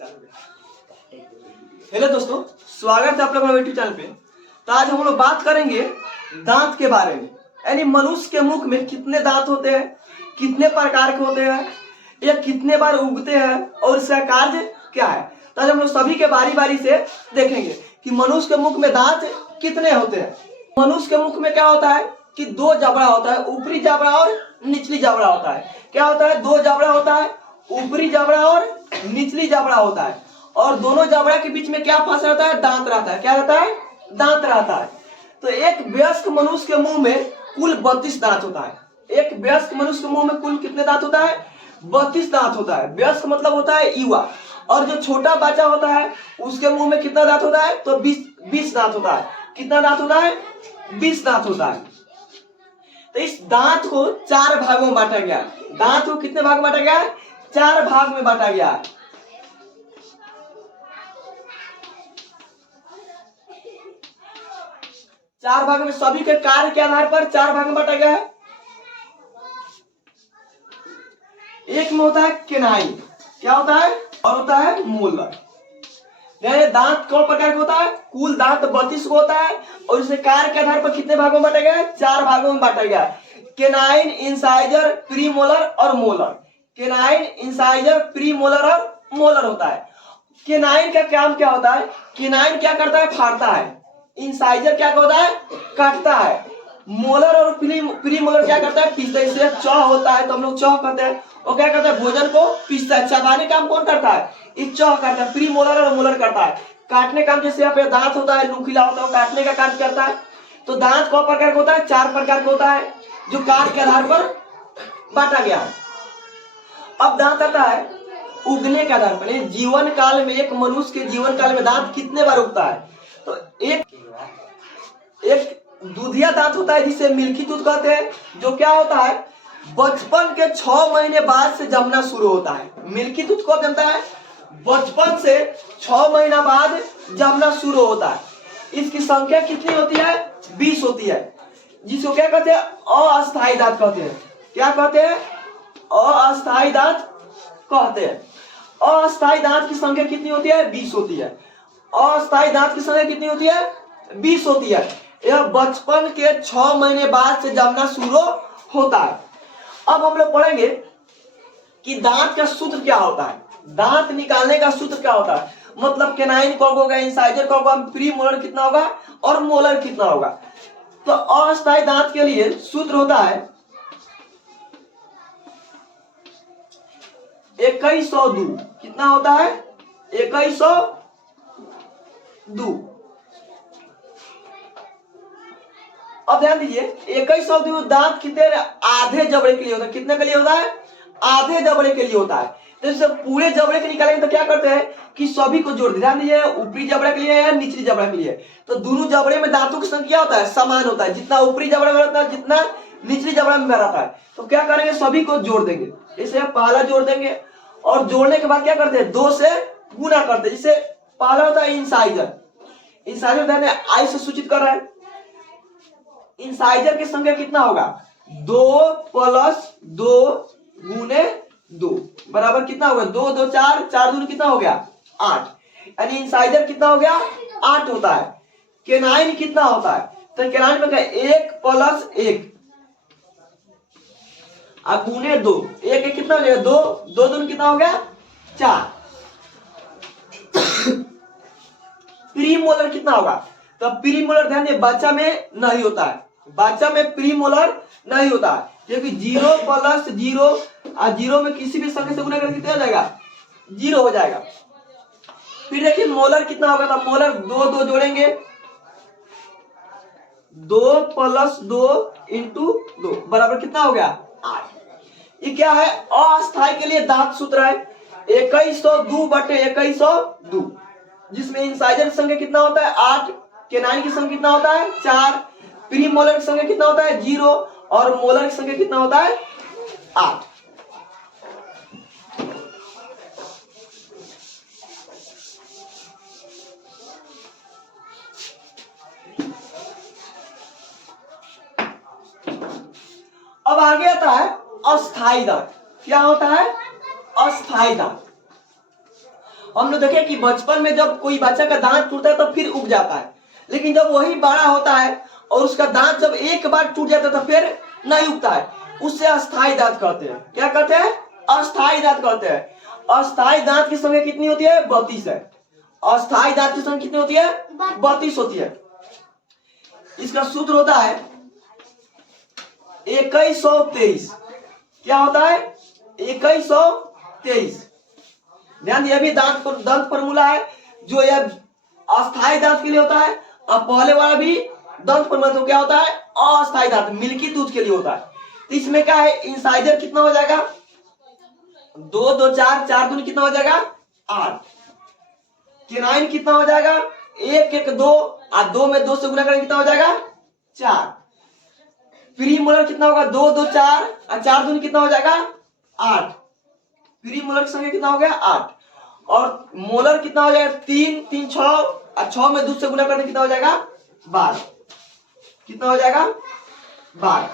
Hello दोस्तों, स्वागत है आप लोगों का यूट्यूब चैनल पे। तो आज हम लोग बात करेंगे दांत के बारे में, यानी मनुष्य के मुख में कितने दांत होते हैं, कितने प्रकार के होते हैं, या कितने बार उगते हैं और इसका कार्य क्या है। तो आज हम लोग सभी के बारी बारी से देखेंगे कि मनुष्य के मुख में दांत कितने होते हैं। मनुष्य के मुख में क्या होता है कि दो जबड़ा होता है, ऊपरी जबड़ा और निचली जबड़ा होता है। क्या होता है? दो जबड़ा होता है, ऊपरी जबड़ा और निचली जबड़ा होता है। और दोनों जबड़ा के बीच में क्या फंसा रहता है? दांत रहता है। क्या रहता है? दांत रहता है। तो एक वयस्क मनुष्य के मुंह में कुल 32 दांत होता है। एक वयस्क मनुष्य के मुंह में कुल कितने दांत होता है? 32 दांत होता है। वयस्क मतलब होता है युवा। और जो छोटा बच्चा होता है उसके मुंह में कितना दांत होता है? तो 20 दांत होता है। कितना दांत होता है? 20 दांत होता है। तो इस दांत को 4 भागों में बांटा गया। दांत को कितने भाग में बांटा गया है? 4 भाग में बांटा गया है। 4 भाग में सभी के कार्य के आधार पर 4 भाग में बांटा गया है। एक में होता है केनाइन, क्या होता है? और होता है मोलर। दांत कौन प्रकार का होता है? कुल दांत 32 को होता है और इसे कार्य के आधार पर कितने भागों में बांटा गया है? 4 भागों में बांटा गया है। केनाइन, इंसाइजर, प्रीमोलर और मोलर। केनाइन, इंसाइजर, प्रीमोलर और मोलर होता है। केनाइन का काम क्या होता है? केनाइन क्या करता है? फाड़ता है। इंसाइजर क्या होता है? काटता है। मोलर और प्रीमोलर क्या करता है? पीसता है। इससे चौ होता है तो हम लोग चौ कहते हैं। वो क्या करता है? भोजन को पीसता है। चबाने काम कौन करता है? इस चौ करता है। प्रीमोलर और मोलर करता है। काटने काम, जैसे यहाँ पे दांत होता है, नुकीला होता है, वो काटने का कार्य करता है। तो दांत कौ प्रकार का होता है? 4 प्रकार का होता है जो कार्य के आधार पर बांटा गया है। अब दांत आता है उगने के आधार पर। जीवन काल में, एक मनुष्य के जीवन काल में दांत कितने बार उगता है? तो एक दूधिया दांत होता है जिसे मिल्की टूथ कहते हैं, जो क्या होता है? बचपन के 6 महीने बाद से जमना शुरू होता है। मिल्की टूथ कब जमता है? बचपन से 6 महीना बाद जमना शुरू होता है। इसकी संख्या कितनी होती है? 20 होती है, जिसको क्या कहते हैं? अस्थायी दांत कहते हैं। क्या कहते हैं? अस्थायी दांत कहते हैं। अस्थायी दांत की संख्या कितनी होती है? 20 होती है। अस्थायी दांत की संख्या कितनी होती है? 20 होती है। यह बचपन के 6 महीने बाद से जमना शुरू होता है। अब हम लोग पढ़ेंगे कि दांत का सूत्र क्या होता है। दांत निकालने का सूत्र क्या होता है, मतलब केनाइन कौन होगा, इंसाइजर कौन होगा, प्री मोलर कितना होगा और मोलर कितना होगा। तो अस्थायी दांत के लिए सूत्र होता है 2102। कितना होता है? 2102। अब ध्यान दीजिए, 2102 दांत कितने आधे जबड़े के लिए होता है। कितने के लिए होता है? आधे जबड़े के लिए होता है। तो जैसे पूरे जबड़े के निकालेंगे तो क्या करते हैं कि सभी को जोड़ दे। ध्यान दीजिए, ऊपरी जबड़े के लिए या निचली जबड़े के लिए, तो दोनों जबड़े में दांतों की संख्या होता है समान होता है। जितना ऊपरी जबड़े में रहता है, जितना निचली जबड़े में रहता है। तो क्या करेंगे? सभी को जोड़ देंगे। इसे पहला जोड़ देंगे और जोड़ने के बाद क्या करते हैं? 2 से गुना करते हैं। जिसे पहला होता है इंसाइजर। इंसाइजर ध्यान आई से सूचित कर रहा है। इंसाइजर की संख्या कितना होगा? 2 + 2 गुने 2 बराबर कितना होगा? 2 2 4, 4 दूनी कितना हो गया? 8। यानी इंसाइजर कितना हो गया? 8 होता है। केनाइन कितना होता है? तो केनाइन में 1 + 1 और गुने 2। 1 1 कितना हो जाएगा? 2 2 दूनी कितना हो गया? 4। प्रीमोलर कितना होगा? तो प्रीमोलर ध्यान दिए, बच्चा में नहीं होता है। बच्चा में प्रीमोलर नहीं होता है, क्योंकि 0 + 0 और 0 में किसी भी संख्या से गुना करके कितना हो जाएगा? 0 हो जाएगा। फिर देखिए मोलर कितना होगा? तो मोलर 2 2 जोड़ेंगे, 2 + 2 × 2 बराबर कितना हो गया? 8। ये क्या है? अस्थायी के लिए दांत सूत्र है 2102/2102, जिसमें इंसाइजर की संख्या कितना होता है? 8। केनाइन की संख्या कितना होता है? 4। प्रीमोलर की संख्या कितना होता है? 0 और मोलर की संख्या कितना होता है? 8। अब आगे आता है अस्थायी दांत। क्या होता है? अस्थायी दांत। हम लोग देखे कि बचपन में जब कोई बच्चा का दांत टूटता है तो फिर उग जाता है, लेकिन जब वही बड़ा होता है और उसका दांत जब एक बार टूट जाता है तो फिर नहीं उगता है, उससे अस्थाई दांत कहते हैं। क्या कहते हैं? अस्थाई दांत कहते हैं। अस्थाई दांत की संख्या कितनी होती है? 32 है। अस्थाई दांत की संख्या कितनी होती है? 32 होती है। इसका सूत्र होता है 2123। क्या होता है? 2123। ध्यान दिए, अभी दंत फॉर्मूला है जो यह अस्थाई दांत के लिए होता है, और पहले वाला भी दंत फॉर्मूला तो क्या होता है? अस्थाई दांत, मिल्की टूथ के लिए होता है। तो इसमें क्या है? इंसाइजर कितना हो जाएगा? 2 2 4, 4 दूनी कितना हो जाएगा? 8। केनाइन कितना हो जाएगा? 1 1 2, और 2 में 2 से गुना करेंगे कितना हो जाएगा? 4। प्री मोलर कितना होगा? 2 2 4, और 4 दूनी कितना हो जाएगा? 8। प्री मोलर की संख्या कितना हो गया? 8। और मोलर कितना हो जाएगा? 3 3 6, और 6 में 2 से गुना करने कितना हो जाएगा? 12। कितना हो जाएगा? 12।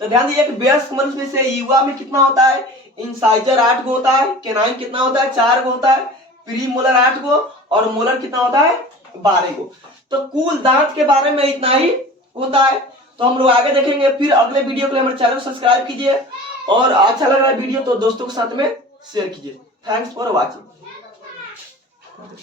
तो ध्यान दीजिए, एक वयस्क मनुष्य में से युवा में कितना होता है? इंसाइजर 8 गो होता है, केनाइन कितना होता है? 4 गो होता है, प्री मोलर 8 गो, और मोलर कितना होता है? 12 गो। तो कुल दांत के बारे में इतना ही होता है। तो हम लोग आगे देखेंगे। फिर अगले वीडियो के लिए हमारे चैनल को सब्सक्राइब कीजिए, और अच्छा लग रहा है वीडियो तो दोस्तों के साथ में शेयर कीजिए। Thanks for watching.